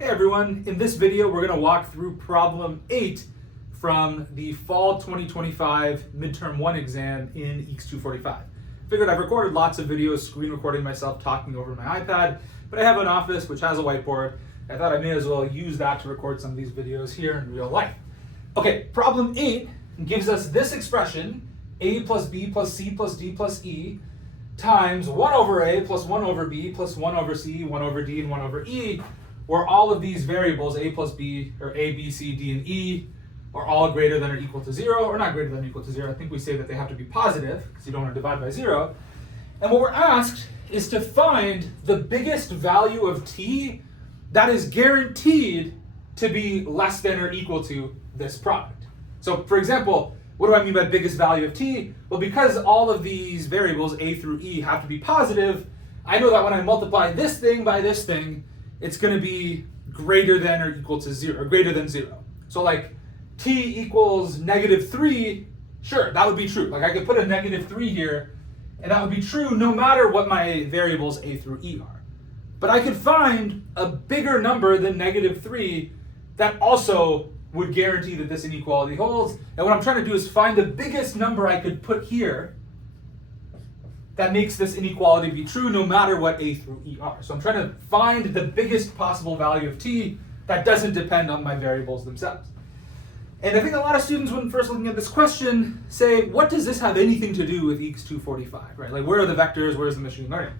Hey everyone, in this video we're going to walk through problem 8 from the fall 2025 midterm 1 exam in EECS 245. Figured I've recorded lots of videos, screen recording myself talking over my iPad, but I have an office which has a whiteboard. I thought I may as well use that to record some of these videos here in real life. Okay, problem 8 gives us this expression, a plus b plus c plus d plus e times 1 over a plus 1 over b plus 1 over c, 1 over d, and 1 over e, where all of these variables, a plus b, or a, b, c, d, and e, are all greater than or equal to 0, or not greater than or equal to 0. I think we say that they have to be positive, because you don't want to divide by 0. And what we're asked is to find the biggest value of t that is guaranteed to be less than or equal to this product. So, for example, what do I mean by biggest value of t? Well, because all of these variables, a through e, have to be positive, I know that when I multiply this thing by this thing, it's going to be greater than or equal to 0, or greater than 0. So like t equals -3, sure, that would be true. Like I could put a -3 here, and that would be true no matter what my variables a through e are. But I could find a bigger number than -3 that also would guarantee that this inequality holds. And what I'm trying to do is find the biggest number I could put here that makes this inequality be true no matter what a through e are. So I'm trying to find the biggest possible value of t that doesn't depend on my variables themselves. And I think a lot of students, when first looking at this question, say, what does this have anything to do with EECS 245, right? Like, where are the vectors, where's the machine learning?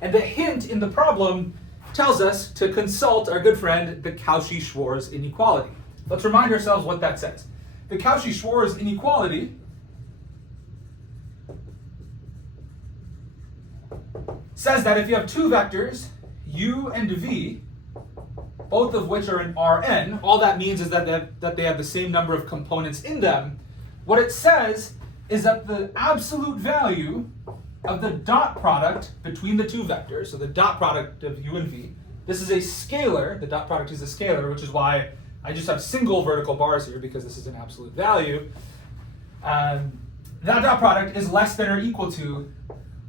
And the hint in the problem tells us to consult our good friend, the Cauchy-Schwarz inequality. Let's remind ourselves what that says. The Cauchy-Schwarz inequality says that if you have two vectors, u and v, both of which are in Rn, all that means is that they have the same number of components in them. What it says is that the absolute value of the dot product between the two vectors, so the dot product of u and v, this is a scalar, the dot product is a scalar, which is why I just have single vertical bars here because this is an absolute value. That dot product is less than or equal to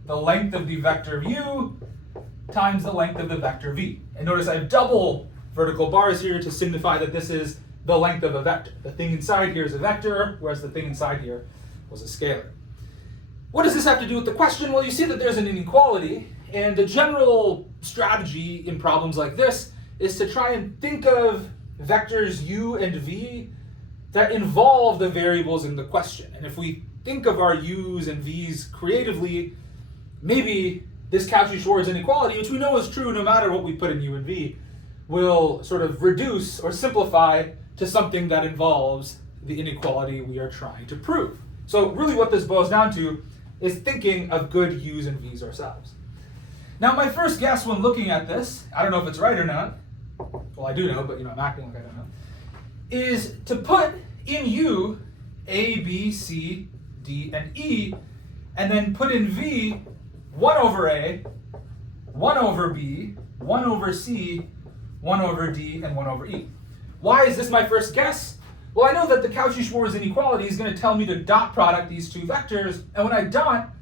the length of the vector u times the length of the vector v. And notice I have double vertical bars here to signify that this is the length of a vector. The thing inside here is a vector, whereas the thing inside here was a scalar. What does this have to do with the question? Well, you see that there's an inequality, and the general strategy in problems like this is to try and think of vectors u and v that involve the variables in the question. And if we think of our u's and v's creatively, maybe this Cauchy-Schwarz inequality, which we know is true no matter what we put in u and v, will sort of reduce or simplify to something that involves the inequality we are trying to prove. So really what this boils down to is thinking of good u's and v's ourselves. Now my first guess when looking at this, I don't know if it's right or not, well I do know, but I'm acting like I don't know, is to put in u a, b, c, d, and e, and then put in v 1 over a, 1 over b, 1 over c, 1 over d, and 1 over e. Why is this my first guess? Well, I know that the Cauchy-Schwarz inequality is going to tell me to dot product these two vectors, and when I dot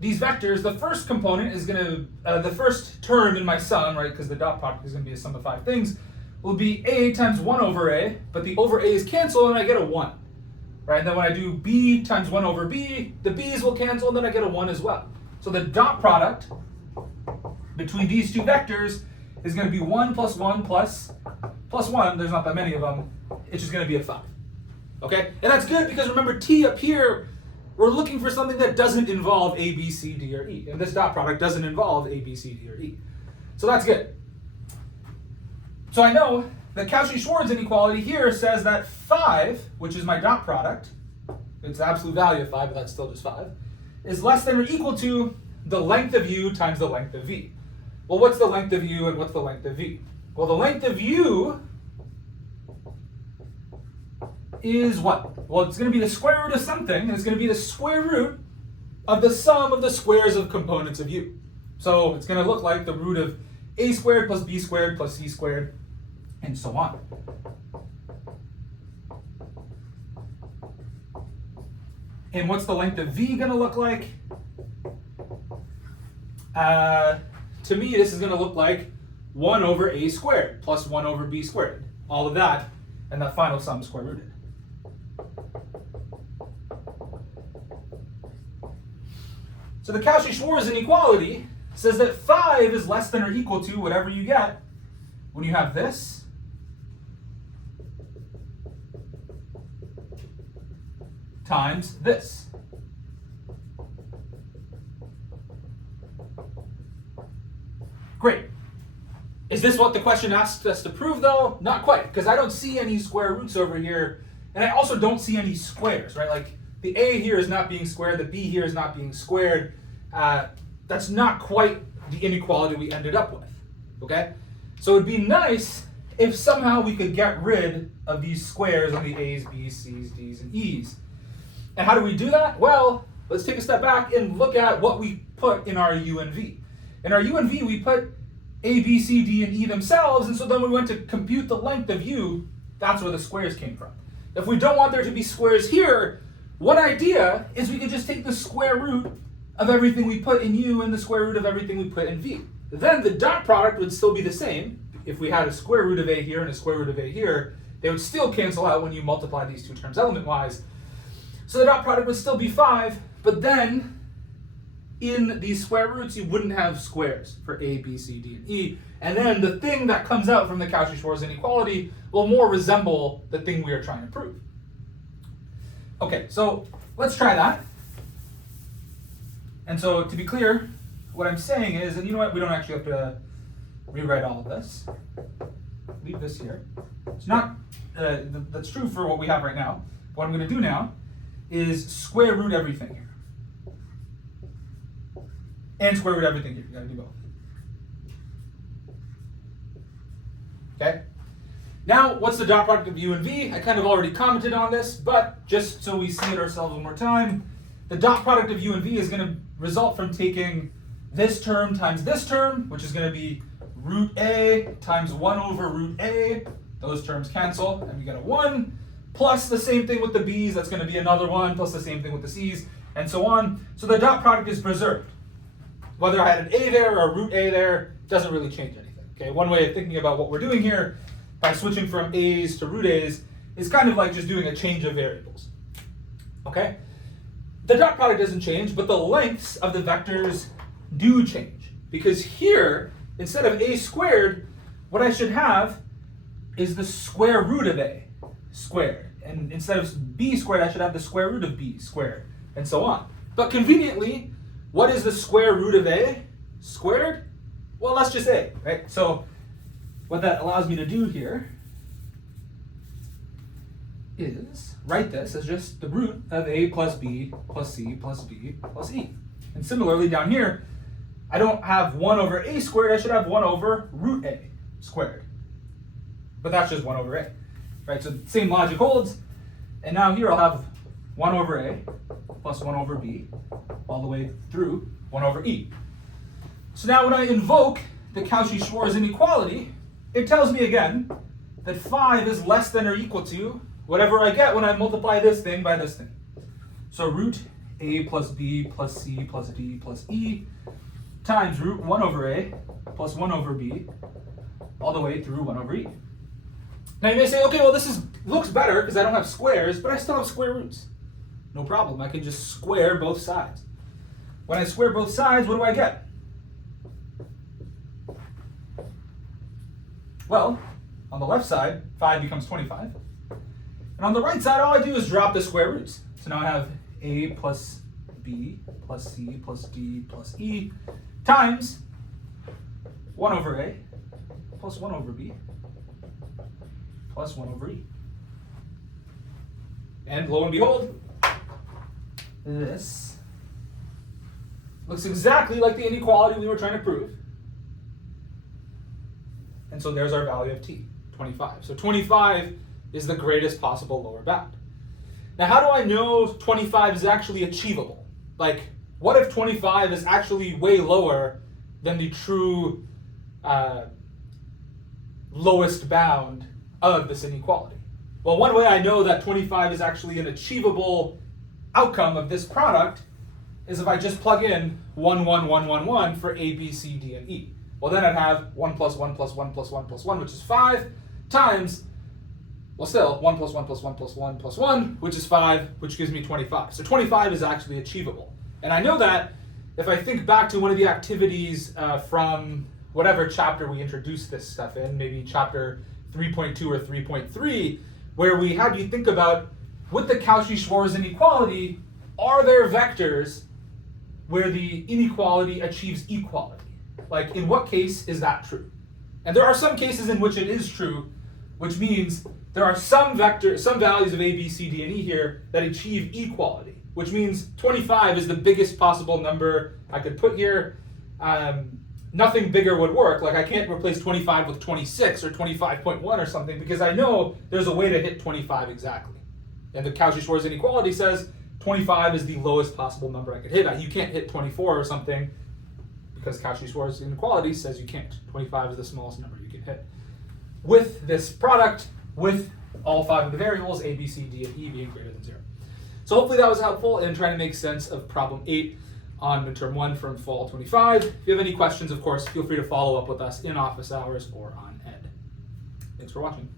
these vectors, the first component is going to, the first term in my sum, right, because the dot product is going to be a sum of 5 things, will be a times 1 over a, but the over a's cancel and I get a 1. Right, and then when I do b times 1 over b, the b's will cancel and then I get a 1 as well. So the dot product between these two vectors is going to be 1 plus 1 plus 1. There's not that many of them. It's just going to be a 5. Okay? And that's good because remember, t up here, we're looking for something that doesn't involve a, b, c, d, or e. And this dot product doesn't involve a, b, c, d, or e. So that's good. So I know the Cauchy-Schwarz inequality here says that 5, which is my dot product, it's the absolute value of 5, but that's still just 5, is less than or equal to the length of u times the length of v. Well, what's the length of u and what's the length of v? Well, the length of u is what? Well, it's going to be the square root of something, and it's going to be the square root of the sum of the squares of components of u. So it's going to look like the root of a squared plus b squared plus c squared, and so on. And what's the length of v going to look like? To me, this is going to look like 1 over a squared plus 1 over b squared. All of that, and that final sum square rooted. So the Cauchy-Schwarz inequality says that 5 is less than or equal to whatever you get when you have this times this. Great. Is this what the question asked us to prove, though? Not quite, because I don't see any square roots over here, and I also don't see any squares, right? Like the a here is not being squared, the b here is not being squared. That's not quite the inequality we ended up with, okay? So it would be nice if somehow we could get rid of these squares on the a's, b's, c's, d's, and e's. And how do we do that? Well, let's take a step back and look at what we put in our u and v. In our u and v, we put a, b, c, d, and e themselves, and so then we went to compute the length of u. That's where the squares came from. If we don't want there to be squares here, one idea is we could just take the square root of everything we put in u and the square root of everything we put in v. Then the dot product would still be the same. If we had a square root of a here and a square root of a here, they would still cancel out when you multiply these two terms element-wise. So the dot product would still be 5, but then in these square roots, you wouldn't have squares for a, b, c, d, and e. And then the thing that comes out from the Cauchy-Schwarz inequality will more resemble the thing we are trying to prove. Okay, so let's try that. And so to be clear, what I'm saying is, and you know what, we don't actually have to rewrite all of this. Leave this here. It's not, that's true for what we have right now. What I'm going to do now is square root everything here. And square root everything here. You got to do both. Okay? Now, what's the dot product of u and v? I kind of already commented on this, but just so we see it ourselves one more time, the dot product of u and v is going to result from taking this term times this term, which is going to be root a times 1 over root a. Those terms cancel, and we get a 1, plus the same thing with the b's, that's going to be another 1, plus the same thing with the c's, and so on. So the dot product is preserved. Whether I had an a there or a root a there, doesn't really change anything. Okay, one way of thinking about what we're doing here by switching from a's to root a's is kind of like just doing a change of variables. Okay? The dot product doesn't change, but the lengths of the vectors do change. Because here, instead of a squared, what I should have is the square root of a squared. And instead of b squared, I should have the square root of b squared, and so on. But conveniently, what is the square root of a squared? Well, that's just a, right? So what that allows me to do here is write this as just the root of a plus b plus c plus d plus e. And similarly down here, I don't have 1 over a squared, I should have 1 over root a squared. But that's just 1 over a, right? So the same logic holds. And now here I'll have 1 over a plus 1 over b all the way through 1 over e. So now when I invoke the Cauchy-Schwarz inequality, it tells me again that 5 is less than or equal to whatever I get when I multiply this thing by this thing. So root a plus b plus c plus d plus e times root 1 over a plus 1 over b all the way through 1 over e. Now you may say, okay, well this looks better because I don't have squares, but I still have square roots. No problem, I can just square both sides. When I square both sides, what do I get? Well, on the left side, 5 becomes 25. And on the right side, all I do is drop the square roots. So now I have a plus b plus c plus d plus e times 1 over a plus 1 over b plus 1 over e. And lo and behold, this looks exactly like the inequality we were trying to prove. And so there's our value of t, 25. So 25 is the greatest possible lower bound. Now how do I know 25 is actually achievable? Like, what if 25 is actually way lower than the true lowest bound of this inequality? Well, one way I know that 25 is actually an achievable outcome of this product is if I just plug in 1, 1, 1, 1, 1 for a, b, c, d, and e. well then I'd have 1 plus 1 plus 1 plus 1 plus 1, which is 5, times, well still, 1 plus 1 plus 1 plus 1 plus 1, which is 5, which gives me 25. So 25 is actually achievable. And I know that if I think back to one of the activities from whatever chapter we introduced this stuff in, maybe chapter 3.2 or 3.3, where we had you think about, with the Cauchy-Schwarz inequality, are there vectors where the inequality achieves equality? Like, in what case is that true? And there are some cases in which it is true, which means there are some values of A, B, C, D, and E here that achieve equality, which means 25 is the biggest possible number I could put here. Nothing bigger would work. Like, I can't replace 25 with 26 or 25.1 or something, because I know there's a way to hit 25 exactly. And the Cauchy-Schwarz inequality says 25 is the lowest possible number I could hit. You can't hit 24 or something, because Cauchy-Schwarz inequality says you can't. 25 is the smallest number you can hit. With this product, with all 5 of the variables, A, B, C, D, and E being greater than 0. So hopefully that was helpful in trying to make sense of problem 8 on midterm 1 from fall 25. If you have any questions, of course, feel free to follow up with us in office hours or on Ed. Thanks for watching.